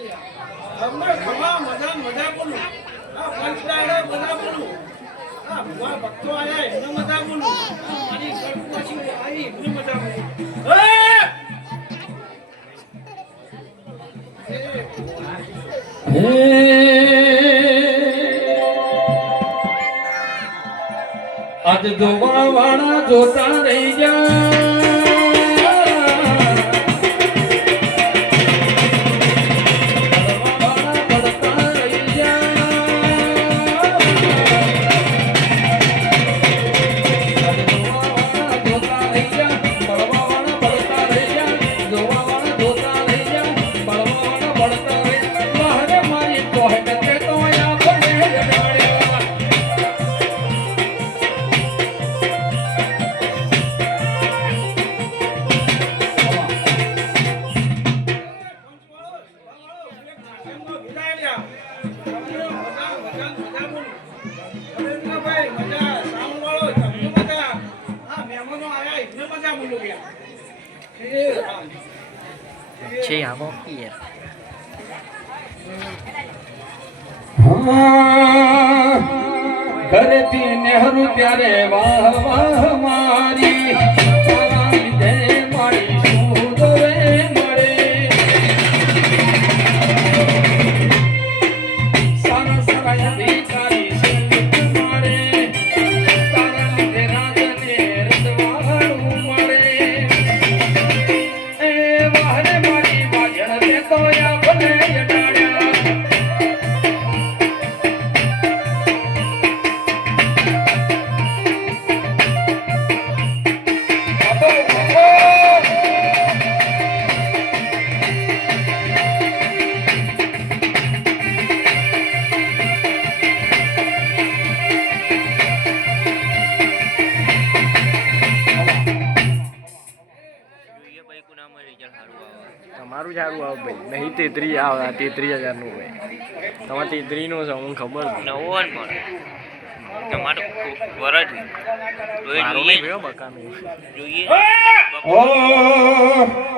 અમે ખમા મજા મજા બોલું આ પંચડાડે મજા બોલું આ ભગવાન ભક્તો આયા એમને મજા બોલું મારી ગળપોછી આવી એમને મજા બોલું આજ જોવા વાળા જોતા રહી ગયા Chị hả bố gì vậy? ઘરેથી નહેરુ ત્યારે વાહ વાહ મારી તારા લીધે મારી સુધ રે મળે સારા સારા અધિકારી સંત મળે તારા લીધે રાજને રજવાડું મળે એ વાહરે મારી વાજણ તે તો યા ભલે યડાડ્યા તમારું સારું આવે ભાઈ નહીં 33 આવે 33,000 નું ભાઈ તમારે 33 નું છે હું ખબર નવો પણ તમારું વરજ મારું નહીં બકાનું જોઈએ ઓ